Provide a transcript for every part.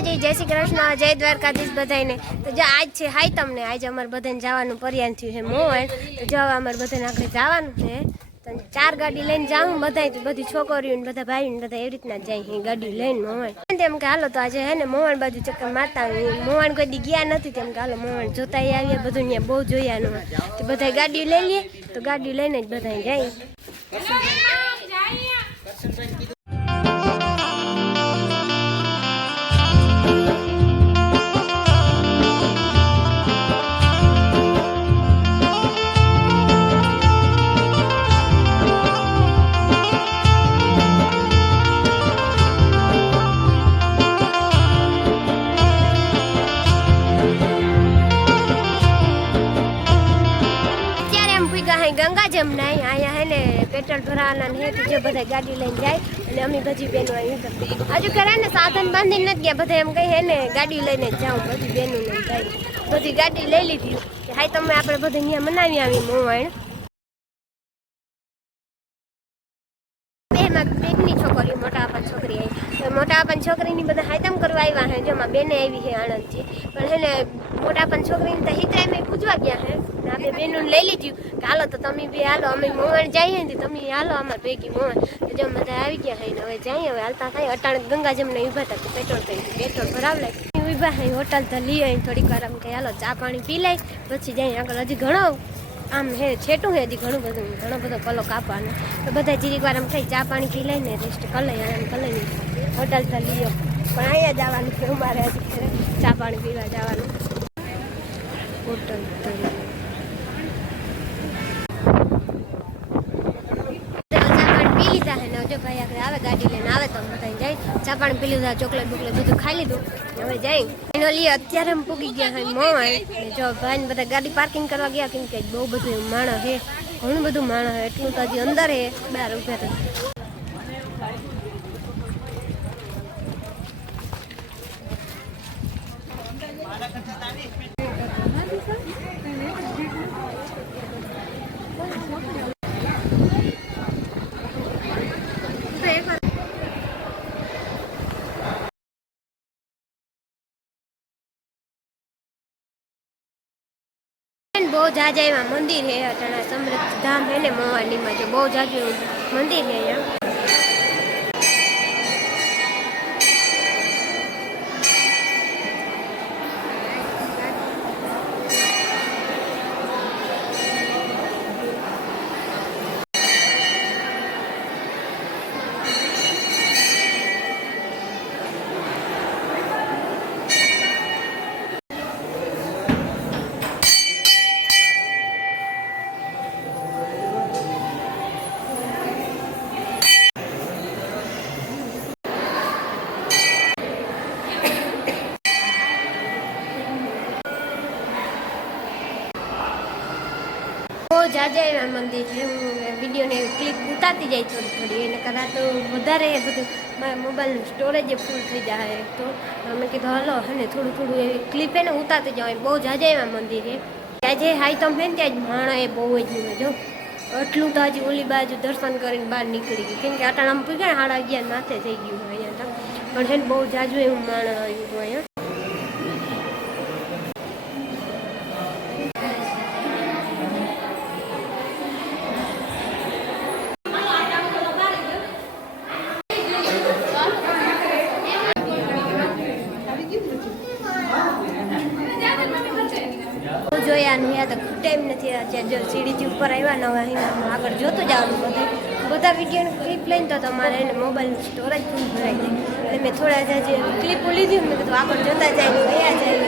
માતાજી, જય શ્રી કૃષ્ણ, જય દ્વારકાધીશ બધાને। તો જો આજ છે હાઈ તમને આજ અમારે બધાને જવાનું પર્યાન થયું છે મોહન। તો જો અમારે બધાને આગળ જવાનું છે તો 4 ગાડી લઈને જાઉં બધા બધી છોકરીઓ ને બધા ભાઈઓ ને બધા એવી રીતના જાય છે ગાડી લઈને મોહન। તેમ કે હાલો તો આજે હે ને મોહન બાજુ ચક્કર મારતા મોહન કોઈ દી ગયા નથી તેમ કે હાલો મોહન જોતા આવ્યા બધું ત્યાં બહુ જોયાનું તો બધા ગાડી લઈ લઈએ તો ગાડી લઈને જ બધા જાય। गंगा जमुना आया है ने पेट्रोल भराना है जो बधा गाड़ी लઈને જાય અને અમે બધી બેનો આવી આજુ કરે ને સાધન બાંધી નથી ગયા બધા એમ કહે હે ને ગાડી લઈને જાઉં બધી બેનો ને જાય બધી ગાડી લઈ લીધી કે હાઈ તમે આપણે બધા અહીંયા મનાવી આવી મોવાણ બેમાં બેની છોકરી મોટા આપણ છોકરી આવી મોટા આપણ છોકરીની બધા હાઈતમ કરવા આવ્યા હે જેમાં બેને આવી છે આણંદથી પણ હે ને મોટા આપણ છોકરીને તો હિતરાઈ પૂછવા ગયા હે આપણે બેનું લઈ લીધું કે હાલો તો તમે બે હાલો અમે મોહણ જઈએ ને તમે હાલો અમારે ભેગી મોહણ તો જો બધા આવી ગયા હે ને હવે જઈએ હવે હાલતા થાય અટાણે ગંગા જમને ઊભા હતા પેટ્રોલ ભરાવ લાય ઊભા હે હોટલ તો લઈ આવી થોડીક વાર આમ કે હાલો ચા પાણી પી લઈ પછી જઈએ આગળ હજી ઘણો આમ હે છેટું હે હજી ઘણો બધો કલો કાપવાનો તો બધા જીરીક વાર આમ ખાઈ ચા પાણી પી લઈને રેસ્ટ કરી લઈ આરામ કરી લઈ હોટલ તો લીયો પણ અહીંયા જવાનું છે અમારે હજી ચા પાણી પીવા જવાનું હોટલ તો जो भाई आगे आवे गाड़ी लेने आवे तो बताई जाए चा पानी पी लीधा चॉकलेट बुकलेट બધું ખાઈ લીધું હવે જાય ફાઇનલી અત્યારે हम પૂગી ગયા હે મોહન જો ભાઈ બધા ગાડી પાર્કિંગ કરવા ગયા કેમ કે બહુ બધું માણસ હે ઘણું બધું માણસ હે એટલું તો હજી અંદર હે બહાર ઊભા હતા बहुत जाजा मंदिर है अटाना समृद्ध धाम है ने मोवाली में जो बहुत जाजू मंदिर है यहाँ जाजा मंदिर है वीडियो ने क्लिप उतारती जाए थोड़ी कदा तो वधारे बधु मोबाइल स्टोरेज फूल थी जाए तो मैं कीधु हलो है थोड़ू थोड़ू क्लिप है उतारती जाए बहुत जाजा मंदिर है त्याजे हाई तम है त्या माणा ए बहुत ज जो एटलू तो हजी ओली बाजू दर्शन कर बहार निकली गई केम के अटाणा पूछा 11:30 माथे थी गયું अँ पण है बहुत जाजू एवं माणा आव्યું अँ જોયા નહીં તો ટાઈમ નથી જો સીડીથી ઉપર આવ્યા ને હવે આગળ જોતું જવાનું બધા વિડીયોની ક્લિપ લઈને તો તમારે એને મોબાઈલ સ્ટોરેજ ફૂલ ભરાઈ જાય એટલે મેં થોડા જે ક્લિપો લીધી મેં કીધું આગળ જોતા જાય ગયા જાય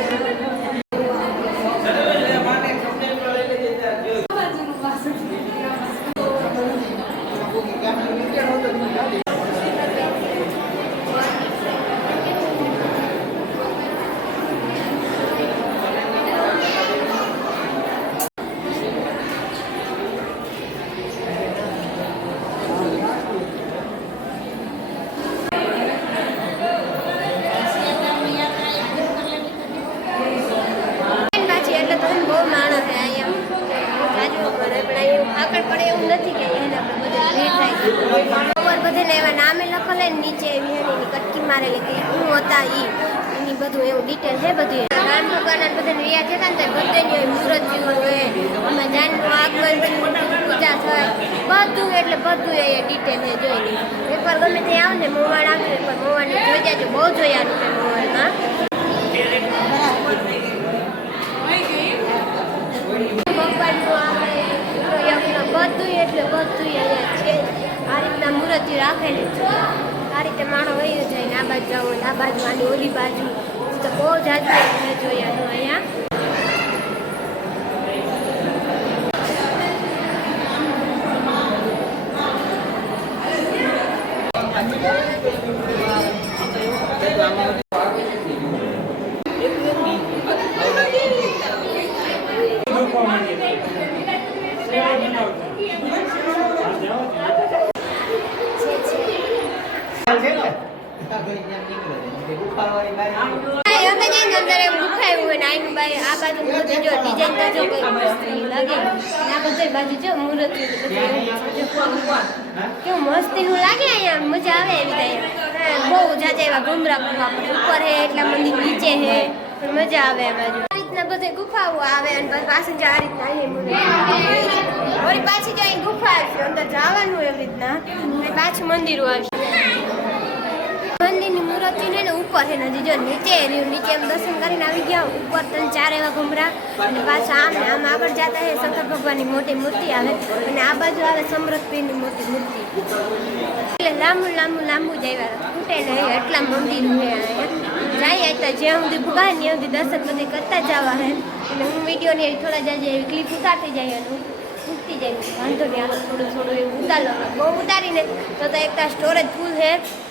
આગળ પડે એવું નથી કે એને આપણે બધું ભીડ થાય ઉપર બધાને એવા નામે લખેલા नीचे વિહાણીની કટકી મારેલી કે હું હતા ઈ બધું એવું ડિટેલ છે બધી. રામ ભગવાનના બધા રહ્યા છે ને બધાની મૂર્તિઓ હોય, અમે જાનનું આગમન પૂજા થાય બધું, એટલે બધું એ ડિટેલ છે જોઈ. એકવાર ગમે ત્યાં આવ ને મોવાડ આવ્યું, એકવાર મોવાડને જોઈ જાય, બહુ જોયાનું છે મોવાડમાં. ભગવાનનું આપણે બધું એટલે બધું અહીંયા છે. આ રીતના મૂર્તિ રાખેલી છે. આ રીતે માણો વહી જાય ને આ બાજુ જવું, આ બાજુ આની ઓલી બાજુ તો બહુ જાજુ જોયાનું અહીંયા. કેવું મસ્તીનું લાગે અહીંયા, મજા આવે એવી થાય. બહુ જાજા એવા ગુમરા ઉપર હે, એટલા મંદિર નીચે હે, પણ મજા આવે આ બાજુ. આ રીતના બધે ગુફાઓ આવે અને પાછી જ આ રીતના વળી પાછી જાય ગુફા આવશે, અંદર જવાનું એવી રીતના પાછું મંદિરો આવશે. મંદિરની મૂર્તિ ને ઉપર છે નદી, જો નીચે રહ્યું, નીચે એમ દર્શન કરીને આવી ગયા. ઉપર 3-4 એવા ઘુમરા અને પાછા આમ ને આમ આગળ જતા હે શંકર ભગવાનની મોટી મૂર્તિ આવે અને આ બાજુ આવે સમૃદ્ધ પીરની મોટી મૂર્તિ. એટલે લાંબુ જ આવ્યા તૂટે ને એટલા મંદિર જાય હતા જ્યાં સુધી ભગવાન ત્યાં સુધી દર્શન બધે કરતા જવા હે. અને હું વિડીયોની થોડા જાજે એવી ક્લિપ ઉતારતી જાય અને ઉઠતી જાય, વાંધો નહીં આગળ થોડું એવું ઉતારો. બહુ ઉતારીને તો એક સ્ટોરેજ ફૂલ છે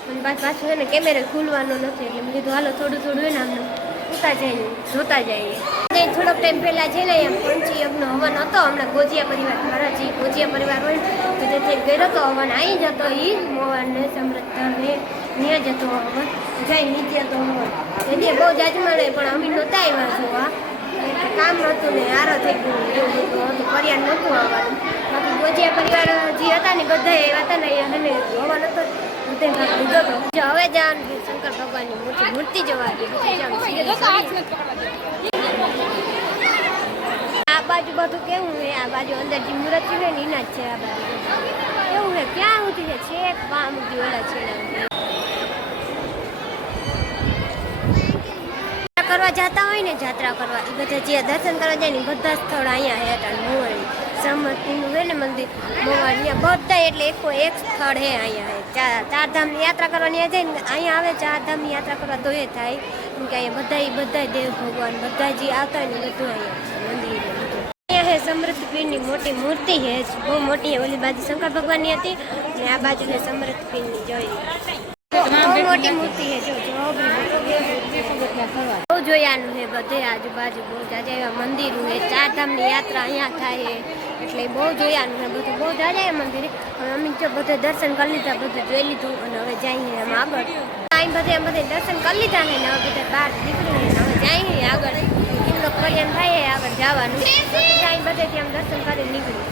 અને પાછું છે ને કેમેરા ખુલવાનો નથી, એટલે મેં કીધું હાલો થોડું હોય ને આમને ઉતા જઈએ જોતા જઈએ. થોડોક ટાઈમ પહેલાં છે ને અહીંયા પંચી યજ્ઞ હવન હતો. હમણાં ગોજિયા પરિવાર મારા જે ગોજિયા પરિવાર હોય તો તે ગયો હતો હવન, આવી જતો એ મોવાડને સમૃદ્ધાને ત્યાં જતો હવન જઈ નીચે હતો હવન. એ બહુ જાજ મળે પણ અમે નહોતા આવ્યા જોવા, કામ નહોતું ને હારો થઈ ગયું એવું બધું હતું, ફરિયાદ નહોતું આવવાનું. બાકી ગોજિયા પરિવાર જે હતા ને બધા એવા હતા ને અહીંયા હવન હતો લીધો હતો. હવે જવાનું શંકર ભગવાનની મૂર્તિ જોવા આ બાજુ બધું કેવું છે. આ બાજુ અંદર જે મૂર્તિ હોય ને એના જ છે. આ બાજુ કેવું છે, ક્યાં સુધી છે છેક વામ સુધી ઓલા છેડા કરવા જતા હોય ને, યાત્રા કરવા એ બધા જે દર્શન કરવા જાય ને બધા સ્થળ અહીંયા હેઠળ મોવાડી સમૃદ્ધિનું હોય ને મંદિર મોવાડી બધા, એટલે એક સ્થળ હે અહીંયા. ચારધામની યાત્રા કરવાની જાય ને અહીંયા આવે, ચારધામની યાત્રા કરવા તો એ થાય કેમ કે અહીંયા બધા દેવ ભગવાન બધા જે આવતા હોય ને બધું અહીંયા મંદિર. અહીંયા હે સમૃદ્ધ પીરની મોટી મૂર્તિ છે, બહુ મોટી. ઓલી બાજુ શંકર ભગવાનની હતી ને આ બાજુ છે સમૃદ્ધ પીરની જોઈ બહુ મોટી મૂર્તિ છે. બહુ જોયાનું છે બધે આજુબાજુ બહુ જાજા એવા મંદિરો છે. ચારધામની યાત્રા અહીંયા થાય એટલે બહુ જોયાનું છે બધું, બહુ જાજા એ મંદિર. હવે અમે જો બધે દર્શન કરી લીધા, બધું જોઈ લીધું અને હવે જઈએ એમ આગળ. અહીં બધે દર્શન કરી લીધા છે ને હવે બધા બહાર નીકળીને હવે જઈએ આગળ. એમનો ફરિયાદ થાય આગળ જવાનું, અહીં બધેથી આમ દર્શન કરી નીકળી.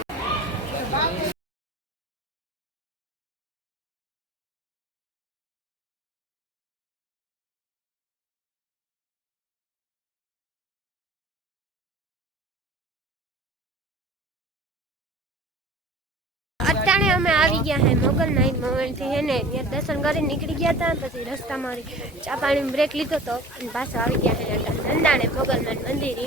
અત્યારે અમે આવી ગયા હે મોગલ નાઈટ મોમેન્ટથી હે ને ત્યાં દર્શન કરી નીકળી ગયા હતા. પછી રસ્તામાં ચા પાણી બ્રેક લીધો હતો અને પાછા આવી ગયા હે ધંધાણે મોગલનાથ મંદિર.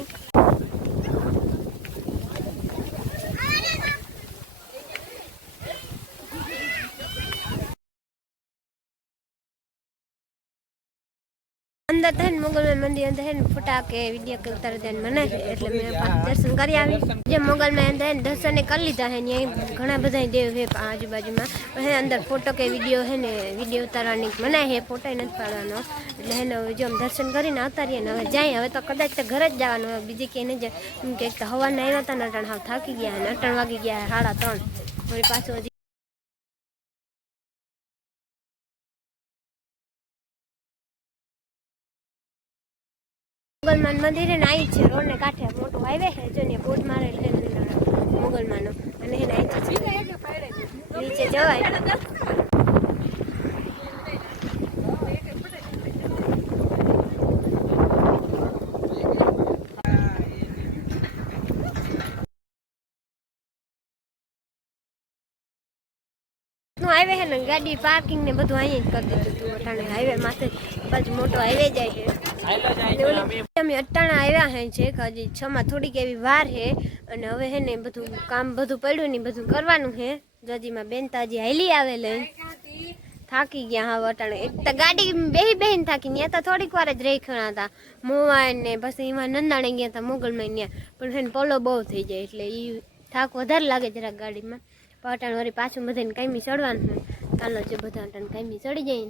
અંદર થઈને મોગલમાન મંદિર અંદર છે ને ફટાકે વિડીયો કે ઉતારે દે મને, એટલે મેં દર્શન કરી આવી. જે મોગલમાં અંદર દર્શન કરી લીધા છે ને ઘણા બધા દેવ છે આજુબાજુમાં, પછી અંદર ફોટો કે વિડીયો છે ને વિડીયો ઉતારવાની મનાય છે, ફોટો નથી પાડવાનો. એટલે એને જો અમે દર્શન કરીને આવતા રહીએ ને હવે જાય. હવે તો કદાચ તો ઘરે જ જવાનું હોય, બીજી ક્યાંય નહીં જાય. કંઈક તો હવાના આવ્યા હતા ને અટણ હાવ થાકી ગયા ને 8 વાગી ગયા 3:30. વળી પાછું હજી મોગલમાન મંદિર ને આવી છે રોડ ને કાંઠે મોટું હાઈવે છે, જો ને બોર્ડ મારેલ છે મોગલમાનો અને એને આવી નીચે જવાય. હાઈવે છે ને ગાડી પાર્કિંગ ને બધું અહીંયા જ કરી દીધું હતું અટાણે હાઈવે માથે બાજુ મોટો હાઈવે જાય છે અમે અટાણા આવ્યા હે છે કે હજી 6 માં થોડીક એવી વાર છે અને હવે હે ને બધું કામ બધું પડ્યું ને બધું કરવાનું છે જજીમાં બેન તાજી હાલી આવેલ થાકી ગયા હવે અટાણે એક તો ગાડી બેહીને થાકી ત્યાં તો થોડીક વાર જ રહી ખણા હતા મોવાય ને પછી એમાં નંદાણે ગયા હતા મોગલમાં ત્યાં પણ છે ને પોલો બહુ થઈ જાય એટલે એ થાક વધારે લાગે જરાક ગાડીમાં પાટણ વળી પાછું બધાને કાયમી ચડવાનું હોય ચાલો છે બધા અટાણે કાયમી ચડી જાય